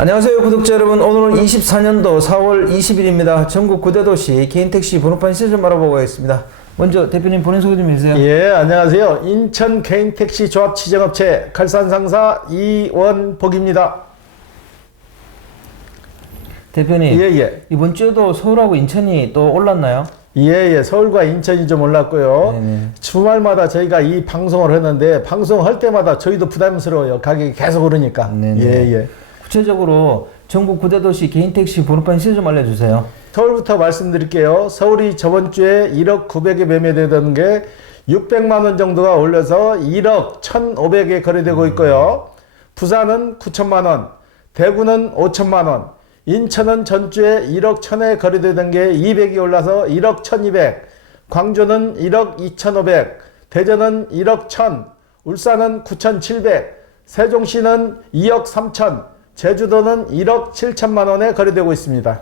안녕하세요 구독자 여러분, 오늘은 24년도 4월 20일입니다. 전국 9대 도시 개인택시 번호판 시세 좀 알아보고 가겠습니다. 먼저 대표님 본인 소개 좀 해주세요. 예, 안녕하세요. 인천 개인택시 조합 지정업체 칼산상사 이원복입니다. 대표님, 예. 이번 주에도 서울하고 인천이 또 올랐나요? 예. 서울과 인천이 좀 올랐고요. 네네. 주말마다 저희가 이 방송을 했는데 방송할 때마다 저희도 부담스러워요. 가격이 계속 오르니까. 네네. 예. 구체적으로 전국 9대 도시 개인택시 번호판 시세 좀 알려주세요. 서울부터 말씀드릴게요. 서울이 저번 주에 1억 900에 매매되던 게 600만 원 정도가 올려서 1억 1,500에 거래되고 있고요. 부산은 9천만 원, 대구는 5천만 원, 인천은 전주에 1억 1,000에 거래되던 게 200이 올라서 1억 1,200, 광주는 1억 2,500, 대전은 1억 1,000, 울산은 9,700, 세종시는 2억 3천, 제주도는 1억 7천만 원에 거래되고 있습니다.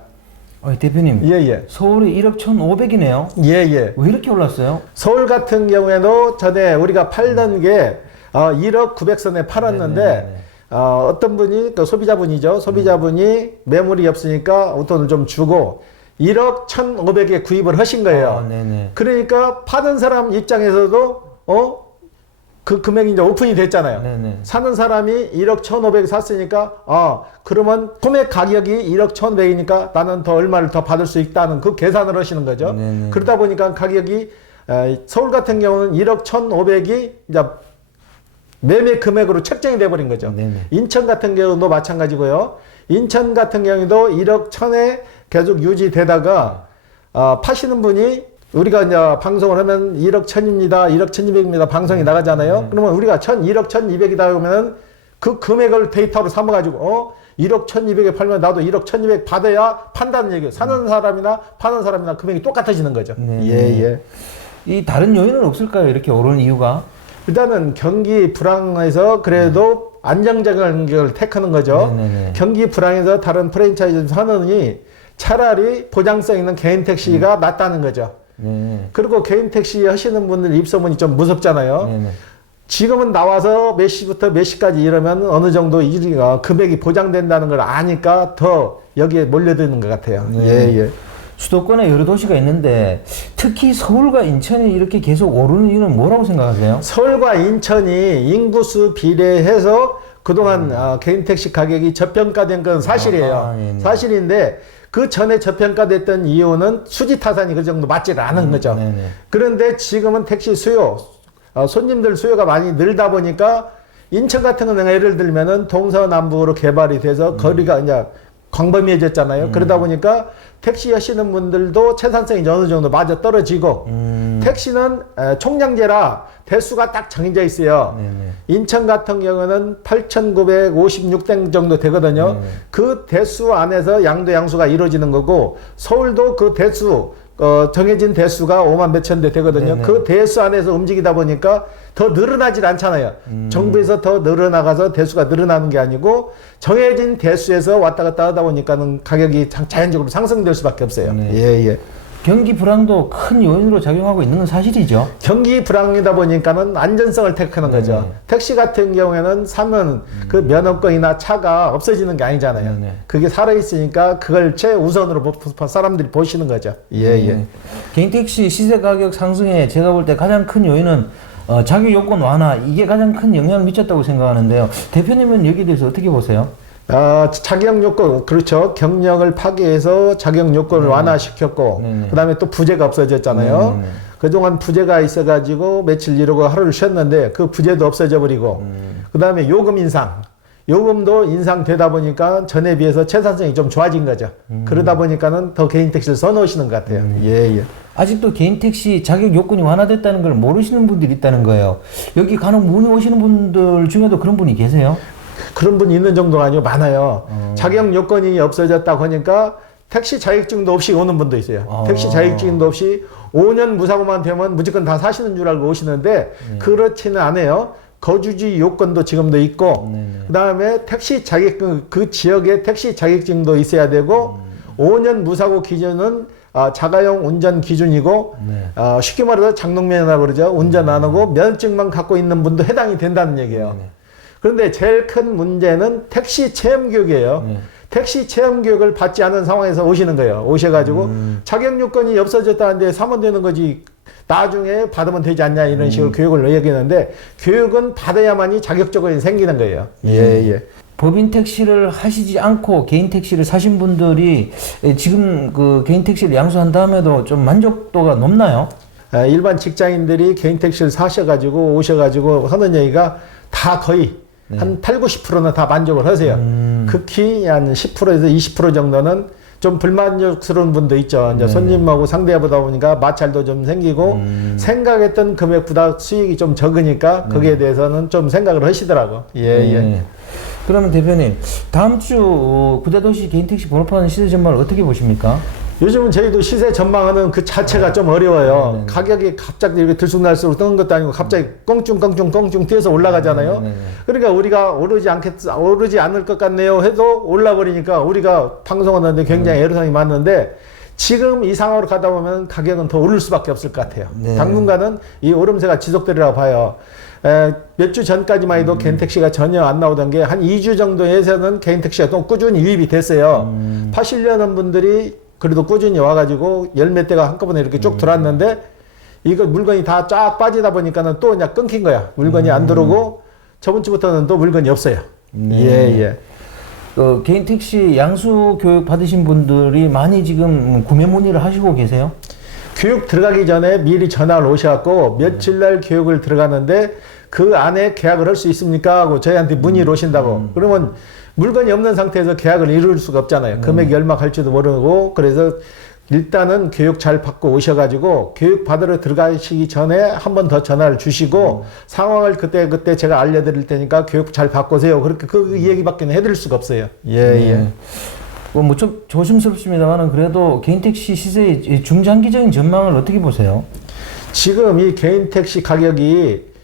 대표님, 예. 서울이 1억 1,500이네요. 예. 왜 이렇게 올랐어요? 서울 같은 경우에도 전에 우리가 팔던 게 1억 900선에 팔았는데 네네. 어떤 분이 또 소비자분이죠. 소비자분이 매물이 없으니까 돈을 좀 주고 1억 1,500에 구입을 하신 거예요. 네네. 그러니까 파는 사람 입장에서도 그 금액이 이제 오픈이 됐잖아요. 네네. 사는 사람이 1억 1,500 샀으니까 그러면 구매 가격이 1억 1,500이니까 나는 더 얼마를 더 받을 수 있다는 그 계산을 하시는 거죠. 네네. 그러다 보니까 가격이 서울 같은 경우는 1억 1,500이 이제 매매 금액으로 책정이 돼 버린 거죠. 네네. 인천 같은 경우도 마찬가지고요. 인천 같은 경우도 1억 1,000에 계속 유지되다가 파시는 분이 우리가 이제 방송을 하면 1억 1,000입니다. 1억 1,200입니다. 방송이 나가잖아요. 그러면 우리가 1억 1,200이다 그러면은 그 금액을 데이터로 삼아가지고 1억 1,200에 팔면 나도 1억 1,200 받아야 판다는 얘기예요. 사는 사람이나 파는 사람이나 금액이 똑같아지는 거죠. 예. 이 다른 요인은 없을까요? 이렇게 오르는 이유가? 일단은 경기 불황에서 그래도 안정적인 걸 택하는 거죠. 네네네. 경기 불황에서 다른 프랜차이즈 선언이 차라리 보장성 있는 개인 택시가 낫다는 거죠. 네. 그리고 개인 택시 하시는 분들 입소문이 좀 무섭잖아요. 네네. 지금은 나와서 몇 시부터 몇 시까지 이러면 어느 정도 금액이 보장된다는 걸 아니까 더 여기에 몰려드는 것 같아요. 네. 예. 수도권에 여러 도시가 있는데 특히 서울과 인천이 이렇게 계속 오르는 이유는 뭐라고 생각하세요? 서울과 인천이 인구수 비례해서 그동안 개인 택시 가격이 저평가된 건 사실이에요. 네네. 사실인데 그 전에 저평가됐던 이유는 수지 타산이 그 정도 맞지를 않은 거죠. 네네. 그런데 지금은 택시 수요, 손님들 수요가 많이 늘다 보니까 인천 같은 경우는 예를 들면은 동서남북으로 개발이 돼서 거리가 이제 광범위해졌잖아요. 그러다 보니까 택시 하시는 분들도 생산성이 어느 정도 맞아 떨어지고 택시는 총량제라 대수가 딱 정해져 있어요. 네네. 인천 같은 경우는 8,956대 정도 되거든요. 그 대수 안에서 양도양수가 이루어지는 거고 서울도 그 대수 정해진 대수가 5만 몇천 대 되거든요. 네네. 그 대수 안에서 움직이다 보니까 더 늘어나질 않잖아요. 정부에서 더 늘어나가서 대수가 늘어나는 게 아니고 정해진 대수에서 왔다 갔다 하다 보니까는 가격이 자연적으로 상승될 수밖에 없어요. 예. 경기 불황도 큰 요인으로 작용하고 있는 건 사실이죠. 경기 불황이다 보니까는 안전성을 택하는 거죠. 택시 같은 경우에는 사면 그 면허권이나 차가 없어지는 게 아니잖아요. 네네. 그게 살아있으니까 그걸 최우선으로 사람들이 보시는 거죠. 예. 개인택시 시세 가격 상승에 제가 볼 때 가장 큰 요인은 자격 요건 완화, 이게 가장 큰 영향을 미쳤다고 생각하는데요. 대표님은 여기에 대해서 어떻게 보세요? 자격 요건, 그렇죠. 경력을 파기해서 자격 요건을 완화시켰고, 그 다음에 또 부재가 없어졌잖아요. 그동안 부재가 있어가지고 며칠 이러고 하루를 쉬었는데 그 부재도 없어져 버리고, 그 다음에 요금 인상. 요금도 인상되다 보니까 전에 비해서 채산성이 좀 좋아진 거죠. 그러다 보니까는 더 개인 택시를 선호하시는 것 같아요. 예. 아직도 개인택시 자격 요건이 완화됐다는 걸 모르시는 분들이 있다는 거예요. 여기 간혹 문의 오시는 분들 중에도 그런 분이 계세요? 그런 분이 있는 정도가 아니고 많아요. 자격 요건이 없어졌다고 하니까 택시 자격증도 없이 오는 분도 있어요. 택시 자격증도 없이 5년 무사고만 되면 무조건 다 사시는 줄 알고 오시는데 그렇지는 않아요. 거주지 요건도 지금도 있고 그 다음에 택시 자격증, 그 지역에 택시 자격증도 있어야 되고 5년 무사고 기준은 자가용 운전 기준이고 쉽게 말해서 장롱면허라고 그러죠. 운전 안 하고 면허증만 갖고 있는 분도 해당이 된다는 얘기예요. 그런데 제일 큰 문제는 택시 체험 교육이에요. 택시 체험 교육을 받지 않은 상황에서 오시는 거예요. 오셔가지고 자격 요건이 없어졌다는데 사면 되는 거지. 나중에 받으면 되지 않냐 이런 식으로 교육을 얘기하는데 교육은 받아야만이 자격증이 생기는 거예요. 예. 법인 택시를 하시지 않고 개인 택시를 사신 분들이 지금 그 개인 택시를 양수한 다음에도 좀 만족도가 높나요? 일반 직장인들이 개인 택시를 사셔가지고 오셔가지고 하는 얘기가 다 거의 한 8, 90%는 다 만족을 하세요. 극히 한 10%에서 20% 정도는 좀 불만족스러운 분도 있죠. 이제 손님하고 상대해보다 보니까 마찰도 좀 생기고 생각했던 금액보다 수익이 좀 적으니까 거기에 대해서는 좀 생각을 하시더라고. 예. 그러면 대표님 다음 주 구대도시 개인택시 번호판 시세 전망을 어떻게 보십니까? 요즘은 저희도 시세 전망하는 그 자체가 좀 어려워요. 가격이 갑자기 이렇게 들쑥날쑥 뜨는 것도 아니고 갑자기 꽁충 뛰어서 올라가잖아요. 그러니까 우리가 오르지 않을 것 같네요 해도 올라버리니까 우리가 방송하는데 굉장히 애로사항이 많은데 지금 이 상황으로 가다 보면 가격은 더 오를 수밖에 없을 것 같아요. 당분간은 이 오름세가 지속되리라고 봐요. 몇 주 전까지만 해도 개인택시가 전혀 안 나오던 게 한 2주 정도에서는 개인택시가 또 꾸준히 유입이 됐어요. 파시려는 분들이 그래도 꾸준히 와가지고 열 몇 대가 한꺼번에 이렇게 쭉 들어왔는데 이거 물건이 다 쫙 빠지다 보니까는 또 그냥 끊긴 거야. 물건이 안 들어오고 저번 주부터는 또 물건이 없어요. 예. 개인 택시 양수 교육 받으신 분들이 많이 지금 구매 문의를 하시고 계세요? 교육 들어가기 전에 미리 전화를 오셔갖고 며칠 날 교육을 들어가는데 그 안에 계약을 할 수 있습니까? 하고 저희한테 문의를 오신다고. 그러면 물건이 없는 상태에서 계약을 이룰 수가 없잖아요. 금액이 얼마 갈지도 모르고. 그래서 일단은 교육 잘 받고 오셔가지고 교육 받으러 들어가시기 전에 한 번 더 전화를 주시고 상황을 그때 제가 알려드릴 테니까 교육 잘 받고 오세요. 그렇게 그 얘기밖에 해드릴 수가 없어요. 예. 뭐 좀 조심스럽습니다만은 그래도 개인 택시 시세의 중장기적인 전망을 어떻게 보세요? 지금 이 개인 택시 가격이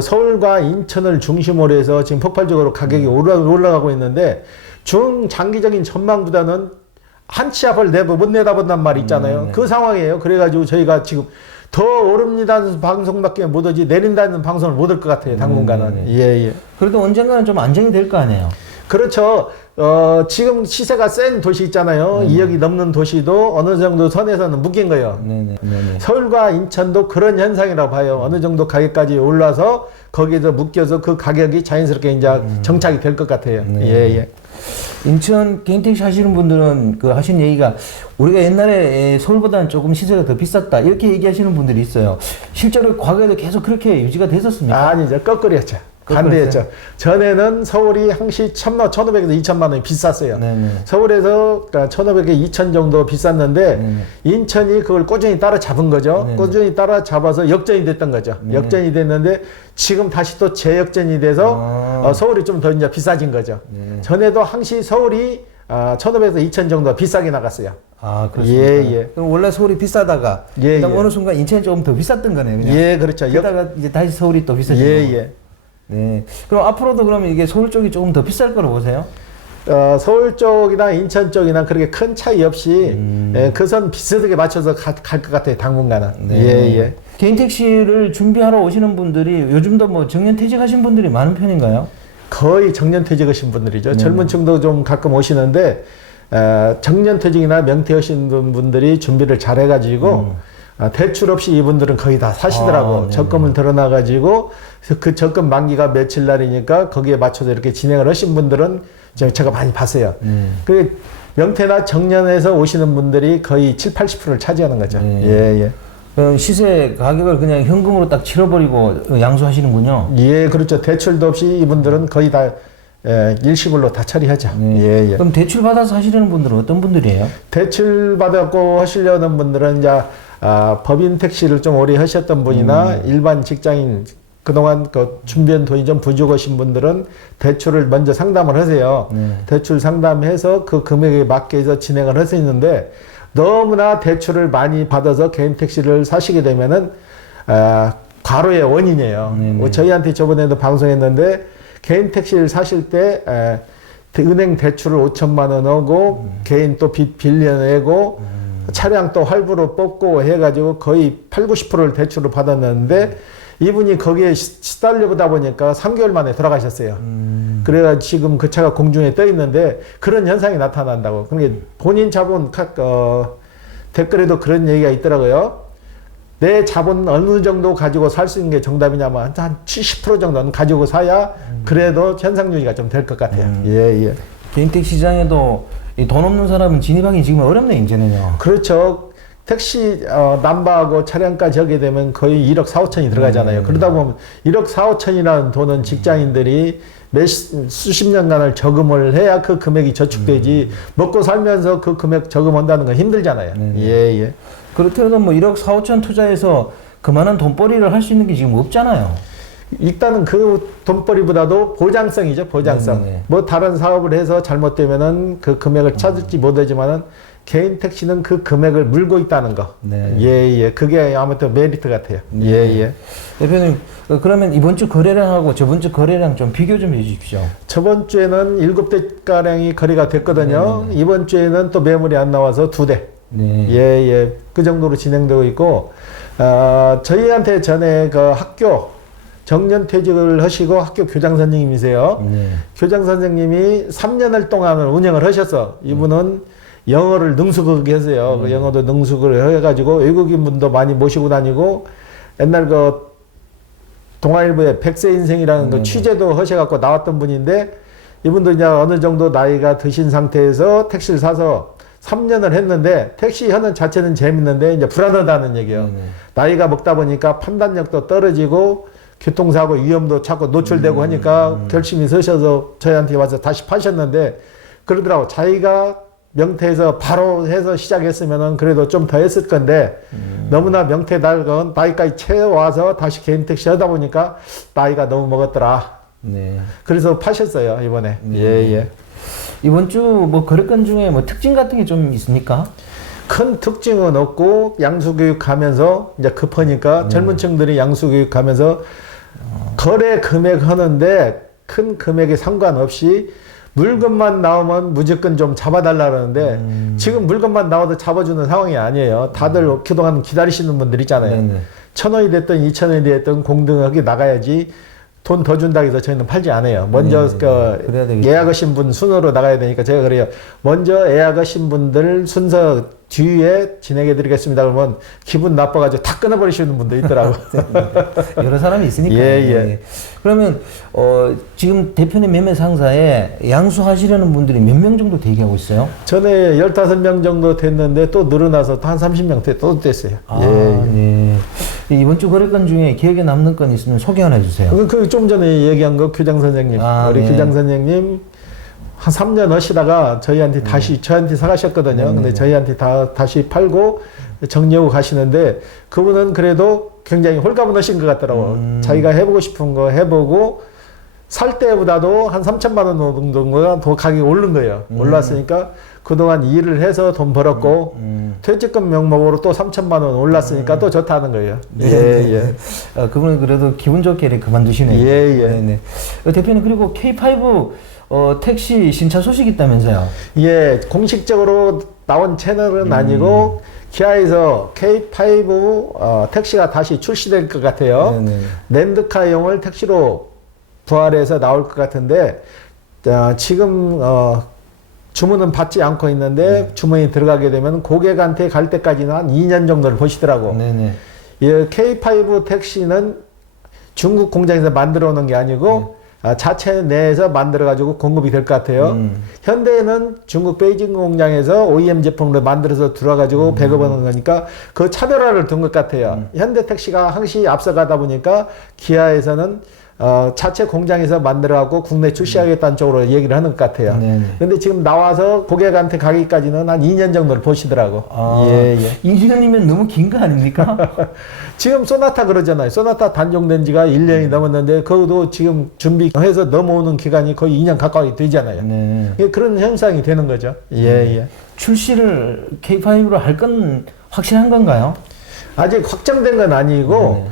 서울과 인천을 중심으로 해서 지금 폭발적으로 가격이 올라가고 있는데 중장기적인 전망보다는 한 치 앞을 못 내다본단 말이 있잖아요. 그 상황이에요. 그래가지고 저희가 지금 더 오릅니다는 방송밖에 못 오지 내린다는 방송을 못 올 것 같아요. 당분간은. 예. 그래도 언젠가는 좀 안정이 될 거 아니에요? 그렇죠. 지금 시세가 센 도시 있잖아요. 2억이 넘는 도시도 어느 정도 선에서는 묶인 거예요. 서울과 인천도 그런 현상이라고 봐요. 어느 정도 가격까지 올라서 거기에서 묶여서 그 가격이 자연스럽게 이제 정착이 될 것 같아요. 예. 인천 개인택시 하시는 분들은 그 하신 얘기가 우리가 옛날에 서울보다는 조금 시세가 더 비쌌다 이렇게 얘기하시는 분들이 있어요. 실제로 과거에도 계속 그렇게 유지가 됐었습니까? 아니죠. 거꾸로였죠. 반대였죠. 전에는 서울이 항시 1,500에서 2,000만 원이 비쌌어요. 서울에서 1,500에 2,000 정도 비쌌는데 인천이 그걸 꾸준히 따라잡은 거죠. 꾸준히 따라잡아서 역전이 됐던 거죠. 역전이 됐는데 지금 다시 또 재역전이 돼서 서울이 좀 더 이제 비싸진 거죠. 전에도 항시 서울이 1,500에서 2,000 정도 비싸게 나갔어요. 아, 그렇습니까? 예. 그럼 원래 서울이 비싸다가 그다음 어느 순간 인천이 조금 더 비쌌던 거네요. 그냥. 예, 그렇죠. 그러다가 이제 다시 서울이 또 비싸진 거고. 네. 그럼 앞으로도 그러면 이게 서울 쪽이 조금 더 비쌀 거라고 보세요? 서울 쪽이나 인천 쪽이나 그렇게 큰 차이 없이 그 선 비슷하게 맞춰서 갈 것 같아요. 당분간은. 예. 개인 택시를 준비하러 오시는 분들이 요즘도 뭐 정년퇴직하신 분들이 많은 편인가요? 거의 정년퇴직하신 분들이죠. 젊은 층도 좀 가끔 오시는데 정년퇴직이나 명퇴하신 분들이 준비를 잘 해가지고 대출 없이 이분들은 거의 다 사시더라고. 적금을 들어놔가지고 그 적금 만기가 며칠 날이니까 거기에 맞춰서 이렇게 진행을 하신 분들은 제가 많이 봤어요. 그 명퇴나 정년에서 오시는 분들이 거의 7, 80%를 차지하는 거죠. 예. 그럼 시세 가격을 그냥 현금으로 딱 치러버리고 양수하시는군요. 예, 그렇죠. 대출도 없이 이분들은 거의 다 일시불로 다 처리하죠. 예. 그럼 대출 받아서 하시려는 분들은 어떤 분들이에요? 대출 받았고 하시려는 분들은 이제 법인 택시를 좀 오래 하셨던 분이나 일반 직장인 그동안 그 준비한 돈이 좀 부족하신 분들은 대출을 먼저 상담을 하세요. 대출 상담해서 그 금액에 맞게 해서 진행을 할 수 있는데 너무나 대출을 많이 받아서 개인 택시를 사시게 되면은 과로의 원인이에요. 저희한테 저번에도 방송했는데 개인 택시를 사실 때 은행 대출을 5천만 원 하고 개인 또 빚 빌려내고 차량 또 할부로 뽑고 해가지고 거의 8, 90%를 대출을 받았는데 이분이 거기에 시달려보다 보니까 3개월 만에 돌아가셨어요. 그래가 지금 그 차가 공중에 떠 있는데 그런 현상이 나타난다고. 그러니까 본인 자본 댓글에도 그런 얘기가 있더라고요. 내 자본 어느 정도 가지고 살 수 있는 게 정답이냐면 한 70% 정도는 가지고 사야 그래도 현상 유지가 좀 될 것 같아요. 예, 예. 개인택시 시장에도 이 돈 없는 사람은 진입하기 지금 어렵네, 이제는요. 그렇죠. 택시 남바하고 차량까지 하게 되면 거의 1억 4, 5천이 들어가잖아요. 그러다 보면 1억 4, 5천이라는 돈은 직장인들이 수십 년간을 저금을 해야 그 금액이 저축되지 먹고 살면서 그 금액 저금한다는 건 힘들잖아요. 예, 예. 그렇더라도 뭐 1억 4, 5천 투자해서 그만한 돈벌이를 할 수 있는 게 지금 없잖아요. 일단은 그 돈벌이보다도 보장성이죠, 보장성. 네네. 뭐 다른 사업을 해서 잘못되면은 그 금액을 찾을지 못하지만은 개인 택시는 그 금액을 물고 있다는 거. 네. 예, 예. 그게 아무튼 메리트 같아요. 네. 예, 예. 대표님, 그러면 이번 주 거래량하고 저번 주 거래량 좀 비교 좀 해주십시오. 저번 주에는 7대가량이 거래가 됐거든요. 네네. 이번 주에는 또 매물이 안 나와서 2대. 네. 예, 예. 그 정도로 진행되고 있고, 저희한테 전에 그 학교 정년 퇴직을 하시고 학교 교장 선생님이세요. 네. 교장 선생님이 3년을 동안을 운영을 하셔서 이분은 영어를 능숙하게 했어요. 그 영어도 능숙을 해가지고 외국인 분도 많이 모시고 다니고 옛날 그 동아일보의 백세 인생이라는 그 취재도 하셔갖고 나왔던 분인데 이분도 이제 어느 정도 나이가 드신 상태에서 택시를 사서 3년을 했는데 택시 하는 자체는 재밌는데 이제 불안하다는 얘기예요. 나이가 먹다 보니까 판단력도 떨어지고 교통사고 위험도 자꾸 노출되고 하니까 결심이 서셔서 저희한테 와서 다시 파셨는데 그러더라고. 자기가 명태에서 바로 해서 시작했으면은 그래도 좀 더 했을 건데 너무나 명태 낡은 나이까지 채워와서 다시 개인 택시 하다 보니까 나이가 너무 먹었더라. 네. 그래서 파셨어요, 이번에. 네. 예, 예. 이번 주 뭐 거래건 중에 뭐 특징 같은 게 좀 있습니까? 큰 특징은 없고 양수교육 하면서 이제 급하니까 젊은 층들이 양수교육 하면서 거래 금액 하는데 큰 금액에 상관없이 물건만 나오면 무조건 좀 잡아달라 그러는데 지금 물건만 나와도 잡아주는 상황이 아니에요. 다들 그동안 기다리시는 분들 있잖아요. 네네. 1,000원이 됐든 2,000원이 됐든 공등하게 나가야지 돈 더 준다고 해서 저희는 팔지 않아요. 먼저 그래야 되겠죠. 예약하신 분 순으로 나가야 되니까 제가 그래요. 먼저 예약하신 분들 순서 뒤에 진행해 드리겠습니다. 그러면 기분 나빠가지고 다 끊어버리시는 분도 있더라고. 여러 사람이 있으니까. 예, 예. 네. 그러면 지금 대표님 매매 상사에 양수하시려는 분들이 몇 명 정도 대기하고 있어요? 전에 15명 정도 됐는데 또 늘어나서 또 한 30명 또 됐어요. 아, 예. 네. 이번 주 거래건 중에 기억에 남는 건 있으면 소개 하나 해주세요. 그 좀 전에 얘기한 거 교장 선생님. 우리 네. 교장 선생님 한 3년 하시다가 저희한테 다시 저한테 사가셨거든요. 근데 저희한테 다시 팔고 정리하고 가시는데 그분은 그래도 굉장히 홀가분하신 것 같더라고. 자기가 해보고 싶은 거 해보고 살 때보다도 한 3천만 원 정도가 더 가격이 오른 거예요. 올랐으니까 그동안 일을 해서 돈 벌었고 퇴직금 명목으로 또 3천만 원 올랐으니까 또 좋다는 거예요. 네, 예, 예. 그분은 그래도 기분 좋게 이렇게 그만두시네요. 예, 예. 네네. 대표님 그리고 K5 택시 신차 소식이 있다면서요? 예, 공식적으로 나온 채널은 아니고 기아에서 K5 택시가 다시 출시될 것 같아요. 네네. 랜드카용을 택시로 부활해서 나올 것 같은데 지금 주문은 받지 않고 있는데 주문이 들어가게 되면 고객한테 갈 때까지는 한 2년 정도를 보시더라고. 네네. 예, K5 택시는 중국 공장에서 만들어 오는 게 아니고 자체 내에서 만들어 가지고 공급이 될 것 같아요. 현대는 중국 베이징 공장에서 OEM 제품으로 만들어서 들어와 가지고 배급하는 거니까 그 차별화를 둔 것 같아요. 현대 택시가 항시 앞서가다 보니까 기아에서는 자체 공장에서 만들어갖고 국내 출시하겠다는 쪽으로 얘기를 하는 것 같아요. 네네. 근데 지금 나와서 고객한테 가기까지는 한 2년 정도를 보시더라고. 예, 예. 2년이면 너무 긴 거 아닙니까? 지금 소나타 그러잖아요. 소나타 단종된 지가 1년이 넘었는데, 그것도 지금 준비해서 넘어오는 기간이 거의 2년 가까이 되잖아요. 네. 예, 그런 현상이 되는 거죠. 예, 예. 출시를 K5로 할 건 확실한 건가요? 아직 확정된 건 아니고,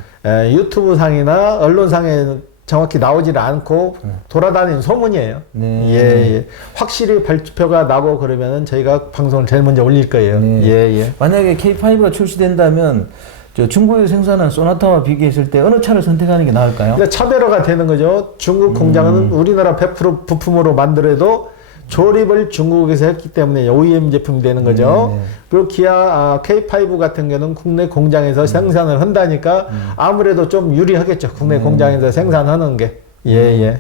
유튜브 상이나 언론상에 정확히 나오질 않고 돌아다니는 소문이에요. 네. 예, 예. 확실히 발표가 나고 그러면은 저희가 방송을 제일 먼저 올릴 거예요. 네. 예, 예. 만약에 K5가 출시된다면 저 중국에서 생산한 소나타와 비교했을 때 어느 차를 선택하는 게 나을까요? 그러니까 차별화가 되는 거죠. 중국 공장은 우리나라 100% 부품으로 만들어도 조립을 중국에서 했기 때문에 OEM 제품이 되는 거죠. 그리고 기아 K5 같은 경우는 국내 공장에서 생산을 한다니까 아무래도 좀 유리하겠죠. 국내 공장에서 생산하는 게. 예.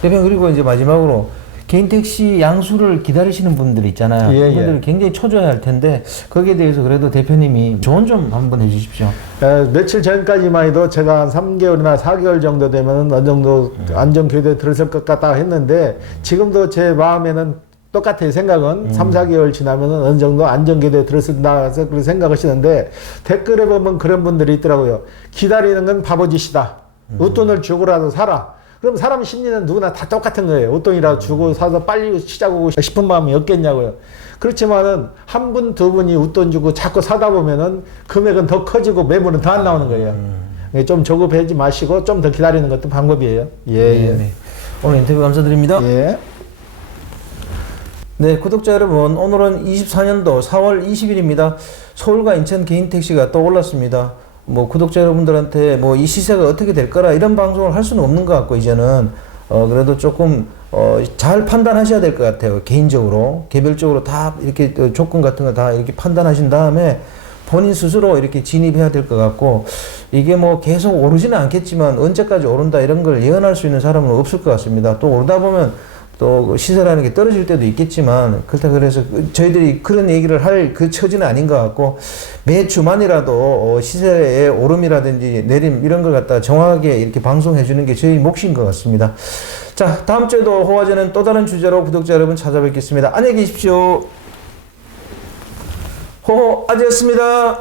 대표님, 그리고 이제 마지막으로 개인 택시 양수를 기다리시는 분들 있잖아요. 예, 그분들 굉장히 초조해할 텐데 거기에 대해서 그래도 대표님이 조언 좀 한번 해주십시오. 며칠 전까지만 해도 제가 한 3개월이나 4개월 정도 되면 어느 정도 안전교대에 들었을 것 같다 했는데 지금도 제 마음에는 똑같아요. 생각은 3, 4개월 지나면 어느 정도 안전교대에 들었을다 해서 그런 생각하시는데 댓글에 보면 그런 분들이 있더라고요. 기다리는 건 바보짓이다. 웃돈을 주고라도 사라. 그럼 사람 심리는 누구나 다 똑같은 거예요. 웃돈이라도 주고 사서 빨리 시작하고 싶은 마음이 없겠냐고요. 그렇지만은 한 분, 두 분이 웃돈 주고 자꾸 사다 보면은 금액은 더 커지고 매물은 더 안 나오는 거예요. 좀 조급하지 마시고 좀 더 기다리는 것도 방법이에요. 네. 오늘 인터뷰 감사드립니다. 예. 네, 구독자 여러분, 오늘은 24년도 4월 20일입니다. 서울과 인천 개인 택시가 또 올랐습니다. 뭐 구독자 여러분들한테 뭐 이 시세가 어떻게 될 거라 이런 방송을 할 수는 없는 것 같고 이제는 그래도 조금 잘 판단하셔야 될 것 같아요. 개인적으로 개별적으로 다 이렇게 조건 같은 거 다 이렇게 판단하신 다음에 본인 스스로 이렇게 진입해야 될 것 같고 이게 뭐 계속 오르지는 않겠지만 언제까지 오른다 이런 걸 예언할 수 있는 사람은 없을 것 같습니다. 또 오르다 보면 또 시세라는 게 떨어질 때도 있겠지만 그렇다고 그래서 저희들이 그런 얘기를 할 그 처지는 아닌 것 같고 매 주만이라도 시세의 오름이라든지 내림 이런 걸 갖다 정확하게 이렇게 방송해 주는 게 저희 몫인 것 같습니다. 자, 다음 주에도 호화제는 또 다른 주제로 구독자 여러분 찾아뵙겠습니다. 안녕히 계십시오. 호호아제였습니다.